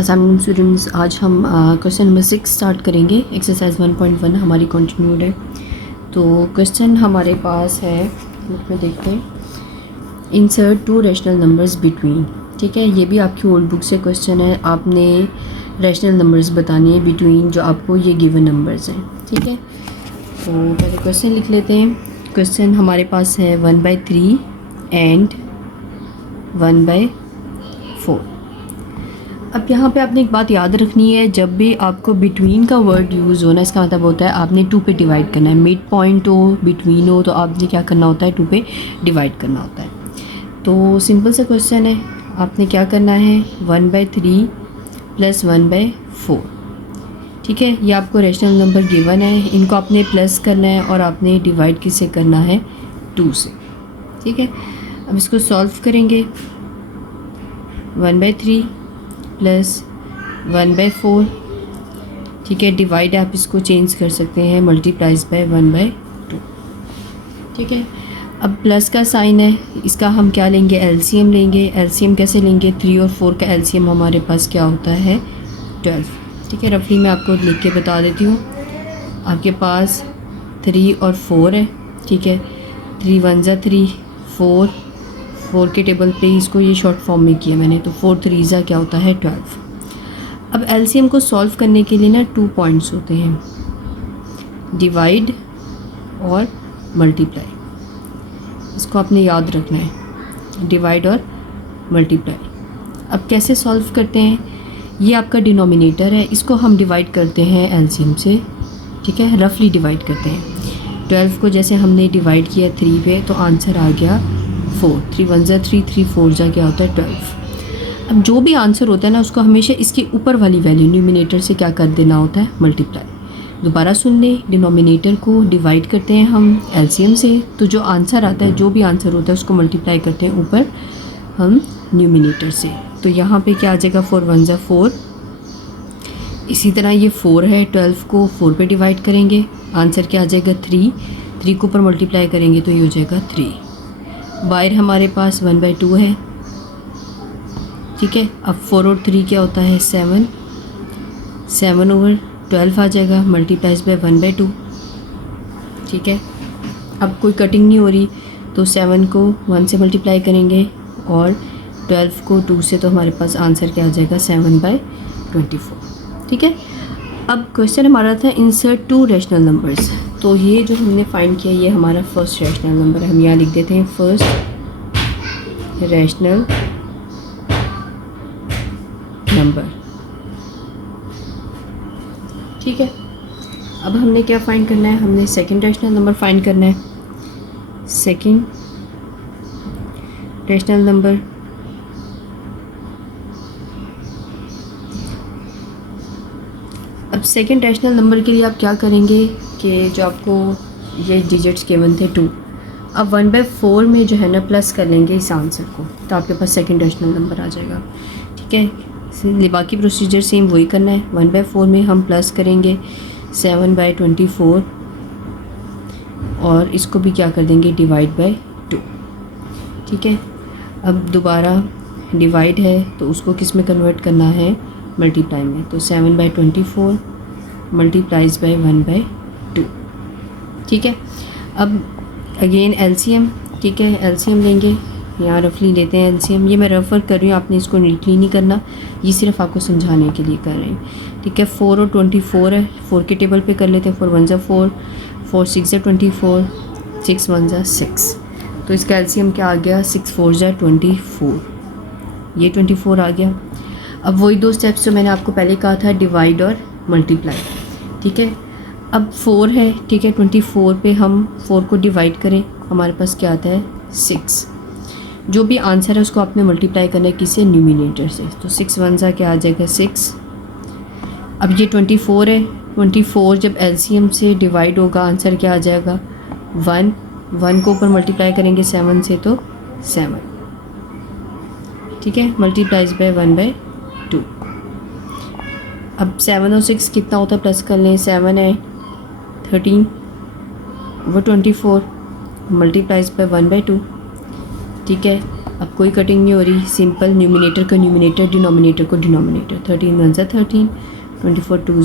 अस्सलाम स्टूडेंट्स, आज हम क्वेश्चन नंबर 6 स्टार्ट करेंगे। एक्सरसाइज 1.1 हमारी कंटिन्यूड है। तो क्वेश्चन हमारे पास है, बुक में देखते हैं, insert to rational numbers between. ठीक है, ये भी आपकी ओल्ड बुक से क्वेश्चन है। आपने रैशनल नंबर्स बताने हैं बिटवीन जो आपको ये गिवन नंबर्स हैं। ठीक है, तो पहले क्वेश्चन लिख लेते हैं। क्वेश्चन हमारे पास है 1/3 एंड 1/4। अब यहाँ पे आपने एक बात याद रखनी है, जब भी आपको बिटवीन का वर्ड यूज़ होना, इसका मतलब होता है आपने 2 पे डिवाइड करना है। मिड पॉइंट हो, बिटवीन हो, तो आपने क्या करना होता है, 2 पे डिवाइड करना होता है। तो सिंपल सा क्वेश्चन है, आपने क्या करना है, 1/3 प्लस 1/4। ठीक है, ये आपको रैशनल नंबर गिवन है, इनको आपने प्लस करना है और आपने डिवाइड किससे करना है, 2 से। ठीक है, अब इसको सॉल्व करेंगे। 1/3 प्लस 1/4। ठीक है, डिवाइड आप इसको चेंज कर सकते हैं, मल्टीप्लाइज बाय 1/2। ठीक है, अब प्लस का साइन है, इसका हम क्या लेंगे, एलसीएम लेंगे। एलसीएम कैसे लेंगे, 3 और 4 का एलसीएम हमारे पास क्या होता है, 12। ठीक है, रफली मैं आपको लिख के बता देती हूँ। आपके पास 3 और 4 है। ठीक है, 3 1 ज़ा 3, 4 के टेबल पे इसको ये शॉर्ट फॉर्म में किया मैंने, तो 4 3 ज़ा क्या होता है, 12। अब एलसीएम को सॉल्व करने के लिए ना 2 पॉइंट्स होते हैं, डिवाइड और मल्टीप्लाई। इसको आपने याद रखना है, डिवाइड और मल्टीप्लाई। अब कैसे सॉल्व करते हैं, ये आपका डिनोमिनेटर है, इसको हम डिवाइड करते हैं एलसीएम से। ठीक है, रफली डिवाइड करते हैं। 12 को जैसे हमने डिवाइड किया 3 पे, तो आंसर आ गया 4। 3 1 ज़ा 3, 3 4 ज़ा क्या होता है, 12। अब जो भी आंसर होता है ना, उसको हमेशा इसके ऊपर वाली वैल्यू न्यूमिनेटर से क्या कर देना होता है, मल्टीप्लाई। दोबारा सुन लें, डिनोमिनेटर को डिवाइड करते हैं हम एलसीएम से, तो जो आंसर आता है, जो भी आंसर होता है, उसको मल्टीप्लाई करते हैं ऊपर हम न्यूमिनेटर से। तो यहाँ पे क्या आ जाएगा, 4 1 ज़ा 4। इसी तरह ये 4 है, 12 को 4 पे डिवाइड करेंगे, आंसर क्या आ जाएगा, 3। 3 को ऊपर मल्टीप्लाई करेंगे तो ये हो जाएगा 3। बाहर हमारे पास 1/2 है। ठीक है, अब 4 और 3 क्या होता है, 7। 7 ओवर 12 आ जाएगा, मल्टीप्लाइज बाय 1/2। ठीक है, अब कोई कटिंग नहीं हो रही, तो 7 को 1 से मल्टीप्लाई करेंगे और 12 को 2 से, तो हमारे पास आंसर क्या आ जाएगा, 7/24। ठीक है, अब क्वेश्चन हमारा था इंसर्ट 2 रैशनल नंबर्स। तो ये जो हमने फाइंड किया, ये हमारा फर्स्ट रैशनल नंबर है। हम यहाँ लिख देते हैं फर्स्ट रैशनल नंबर। ठीक है, अब हमने क्या फाइंड करना है, हमने सेकंड रैशनल नंबर फाइंड करना है। सेकंड रैशनल नंबर, अब सेकंड रैशनल नंबर के लिए आप क्या करेंगे कि जो आपको ये डिजिट्स गिवन थे 2, अब 1/4 में जो है ना प्लस कर लेंगे इस आंसर को, तो आपके पास सेकंड रैशनल नंबर आ जाएगा। ठीक है, बाकी प्रोसीजर सेम वही करना है। 1/4 में हम प्लस करेंगे 7/24 और इसको भी क्या कर देंगे, डिवाइड बाय 2। ठीक है, अब दोबारा डिवाइड है, तो उसको किस में कन्वर्ट करना है, मल्टीप्लाई में। तो 7/24 मल्टीप्लाइज बाय 1/2। ठीक है, अब अगेन एलसीएम। ठीक है, एलसीएम लेंगे, यहाँ रफली लेते हैं एलसीएम। ये मैं रेफर कर रही हूँ, आपने इसको नीटली नहीं करना, ये सिर्फ आपको समझाने के लिए कर रहे हैं। ठीक है, 4 और 24 है, 4 के टेबल पे कर लेते हैं। 4 1 ज़ा 4, 4 6 ज़ा 24, 6 1 ज़ा 6। तो इसका एलसीएम क्या आ गया, 6 4 ज़ा 24, ये 24 आ गया। अब वही 2 स्टेप्स जो मैंने आपको पहले कहा था, डिवाइड और मल्टीप्लाई। ठीक है, अब 4 है। ठीक है, 24 पे हम 4 को डिवाइड करें, हमारे पास क्या आता है, 6। जो भी आंसर है उसको आपने मल्टीप्लाई करना है किससे, न्यूमिनेटर से। तो 6 1 ज़ा क्या आ जाएगा, 6। अब ये 24 है, 24 जब एलसीएम से डिवाइड होगा, आंसर क्या आ जाएगा, 1। 1 को ऊपर मल्टीप्लाई करेंगे 7 से, तो 7। ठीक है, मल्टीप्लाइज बाय 1/2। अब 7 और 6 कितना होता है, प्लस कर लें, 7 है 13 ओवर 24 मल्टीप्लाइज बाय 1/2। ठीक है, अब कोई कटिंग नहीं हो रही, सिंपल न्यूमिनेटर का न्यूमिनेटर, डिनोमिनेटर को डिनोमिनेटर। 13 1 13, 24 2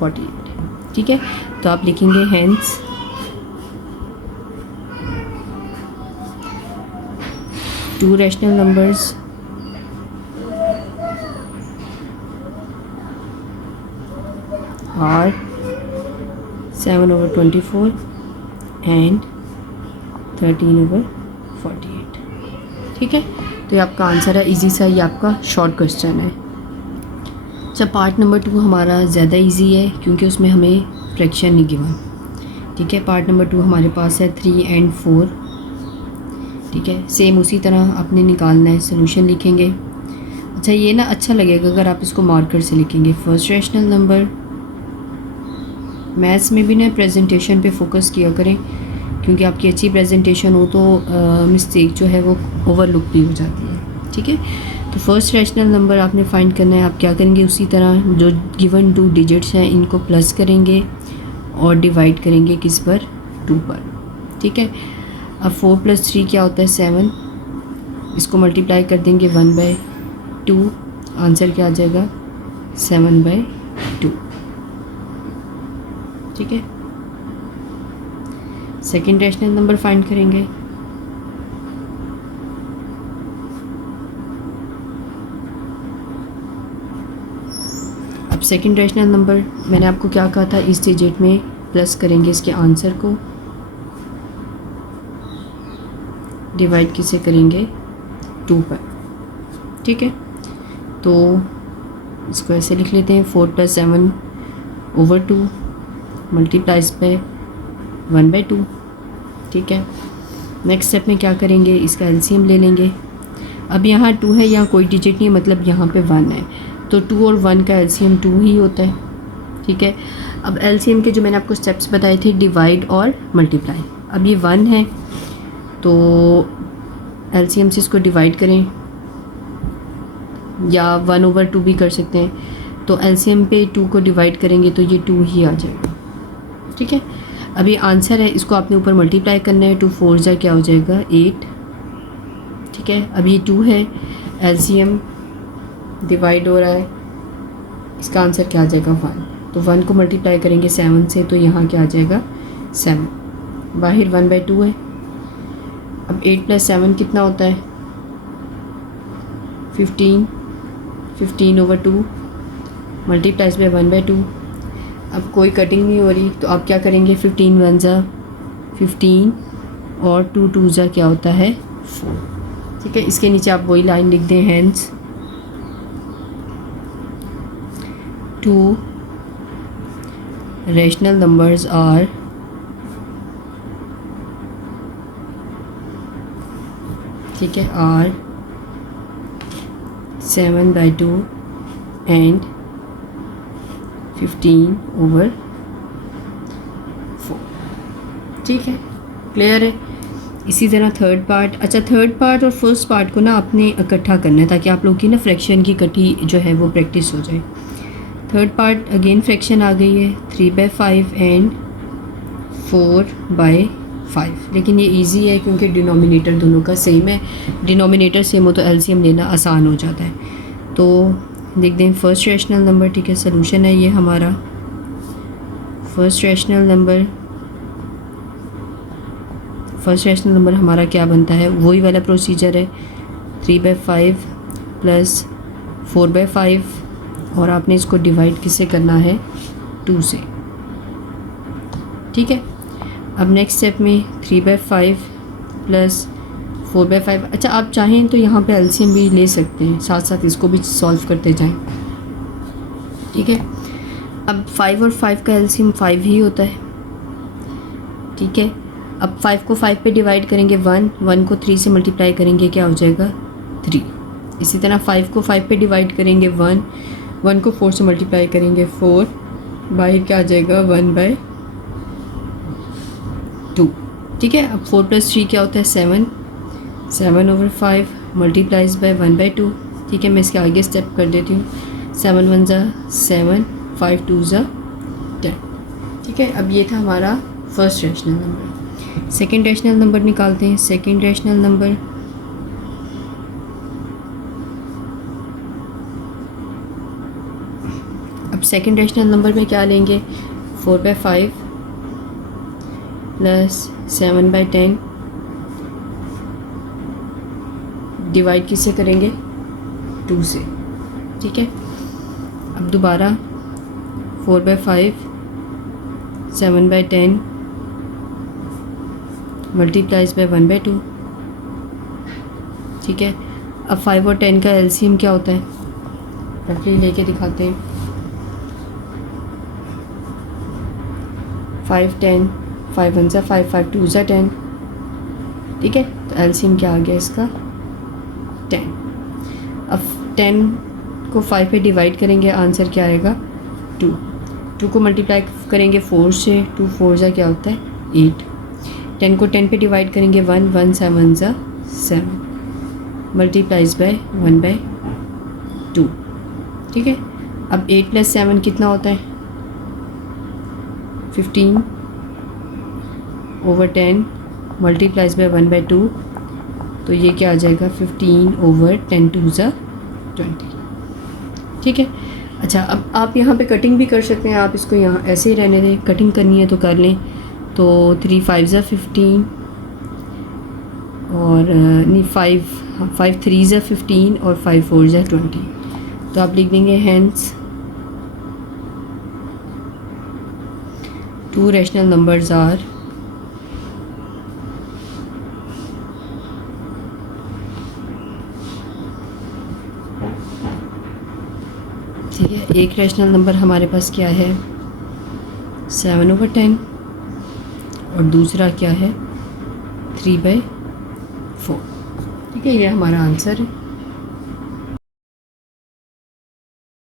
48। ठीक है, तो आप लिखेंगे hence two rational numbers are 7/24 and 13/48। ठीक है, तो ये आपका आंसर है, इजी सा, ये आपका शॉर्ट क्वेश्चन है। अच्छा, पार्ट नंबर 2 हमारा ज़्यादा इजी है क्योंकि उसमें हमें फ्रैक्शन नहीं गिवन। ठीक है, पार्ट नंबर 2 हमारे पास है 3 and 4। ठीक है, सेम उसी तरह आपने निकालना है, सोल्यूशन लिखेंगे। अच्छा, ये ना अच्छा लगेगा अगर आप इसको मार्कर से लिखेंगे। फर्स्ट रैशनल नंबर, मैथ्स में भी ना प्रेजेंटेशन पे फोकस किया करें क्योंकि आपकी अच्छी प्रेजेंटेशन हो तो मिस्टेक जो है वो ओवरलुक भी हो जाती है। ठीक है, तो फर्स्ट रैशनल नंबर आपने फाइंड करना है। आप क्या करेंगे, उसी तरह जो गिवन 2 डिजिट्स हैं इनको प्लस करेंगे और डिवाइड करेंगे किस पर, 2 पर। ठीक है, अब 4 + 3 क्या होता है, 7। इसको मल्टीप्लाई कर देंगे 1/2, आंसर क्या आ जाएगा, 7/2। ठीक है, सेकेंड रैशनल नंबर फाइंड करेंगे। अब सेकेंड रैशनल नंबर मैंने आपको क्या कहा था, इस डिजिट में प्लस करेंगे इसके आंसर को, डिवाइड किसे करेंगे, 2 पर। ठीक है, तो इसको ऐसे लिख लेते हैं, 4 + 7/2 मल्टीप्लाइज बाय 1/2। ठीक है, नेक्स्ट स्टेप में क्या करेंगे, इसका एलसीएम ले लेंगे। अब यहाँ 2 है, यहाँ कोई डिजिट नहीं है, मतलब यहाँ पे 1 है, तो 2 और 1 का एलसीएम 2 ही होता है। ठीक है, अब एलसीएम के जो मैंने आपको स्टेप्स बताए थे, डिवाइड और मल्टीप्लाई। अब ये 1 है तो एलसीएम से इसको डिवाइड करें या 1/2 भी कर सकते हैं, तो एलसीएम पे 2 को डिवाइड करेंगे तो ये 2 ही आ जाएगा। ठीक है, अब ये आंसर है, इसको आपने ऊपर मल्टीप्लाई करना है, 2 4 जा क्या हो जाएगा, 8। ठीक है, अब ये 2 है, एलसीएम डिवाइड हो रहा है, इसका आंसर क्या आ जाएगा, 1। तो 1 को मल्टीप्लाई करेंगे 7 से, तो यहाँ क्या आ जाएगा, 7। बाहर 1/2 है। अब 8 + 7 कितना होता है, 15। 15/2 मल्टीप्लाइज बाय 1/2। अब कोई कटिंग नहीं हो रही तो आप क्या करेंगे, 15 1 जा 15 और 2 2 जा क्या होता है, 4। ठीक है, इसके नीचे आप वही लाइन लिख दें, हैंस 2 रैशनल नंबर्स आर ठीक है, आर 7/2 एंड 15/4। ठीक है, क्लियर है। इसी तरह थर्ड पार्ट। अच्छा, थर्ड पार्ट और फर्स्ट पार्ट को ना आपने इकट्ठा करना है ताकि आप लोग की ना फ्रैक्शन की इकट्ठी जो है वो प्रैक्टिस हो जाए। थर्ड पार्ट अगेन फ्रैक्शन आ गई है, 3/5 एंड 4/5। लेकिन ये इजी है क्योंकि डिनोमिनेटर दोनों का सेम है। डिनोमिनेटर सेम हो तो एलसीएम लेना आसान हो जाता है। तो देख दें फर्स्ट रैशनल नंबर, ठीक है, सलूशन है ये हमारा। फर्स्ट रैशनल नंबर हमारा क्या बनता है, वही वाला प्रोसीजर है, 3/5 + 4/5 और आपने इसको डिवाइड किससे करना है, 2 से। ठीक है, अब नेक्स्ट स्टेप में 3/5 + 4/5। अच्छा, आप चाहें तो यहाँ पे एलसीएम भी ले सकते हैं, साथ साथ इसको भी सॉल्व करते जाएं। ठीक है, अब 5 और 5 का एलसीएम 5 ही होता है। ठीक है, अब 5 को 5 पे डिवाइड करेंगे 1 को 3 से मल्टीप्लाई करेंगे क्या हो जाएगा, 3। इसी तरह 5 को 5 पे डिवाइड करेंगे 1 को 4 से मल्टीप्लाई करेंगे 4, बाहर क्या आ जाएगा, 1/2। ठीक है, अब 4 + 3 क्या होता है, 7/5 मल्टीप्लाइज बाय 1/2। ठीक है, मैं इसके आगे स्टेप कर देती हूँ, 7 1 जा 7, 5 2 जा 10। ठीक है, अब ये था हमारा first rational number. Second rational number निकालते हैं। Second rational number second rational number में क्या लेंगे, 4/5 प्लस 7/10 डिवाइड किससे करेंगे, 2 से। ठीक है, अब दोबारा 4/5 7/10 मल्टीप्लाइज बाय 1/2। ठीक है, अब 5 और 10 का एलसीएम क्या होता है, रफली लेके दिखाते हैं। 5 10 5 1 5 5 2 10। ठीक है, तो एलसीएम क्या आ गया इसका, 10। अब 10 को 5 पे डिवाइड करेंगे, आंसर क्या आएगा, 2। 2 को मल्टीप्लाई करेंगे 4 से, 2 4 जा क्या होता है, 8। 10 को 10 पे डिवाइड करेंगे 1 1 7 जा 7 मल्टीप्लाइज बाय 1/2। ठीक है, अब 8 + 7 कितना होता है, 15 / 10 मल्टीप्लाइज बाय 1/2। तो ये क्या आ जाएगा, 15 / 10 2 = 20। ठीक है, अच्छा अब आप यहाँ पे कटिंग भी कर सकते हैं, आप इसको यहाँ ऐसे ही रहने दें, कटिंग करनी है तो कर लें। तो 3 5 = 15 और नहीं 5 3 = 15 और 5 4 = 20। तो आप लिख देंगे हेंस 2 रैशनल नंबर्स आर ठीक है, एक रैशनल नंबर हमारे पास क्या है, 7/10 और दूसरा क्या है, 3/4। ठीक है, ये हमारा आंसर है।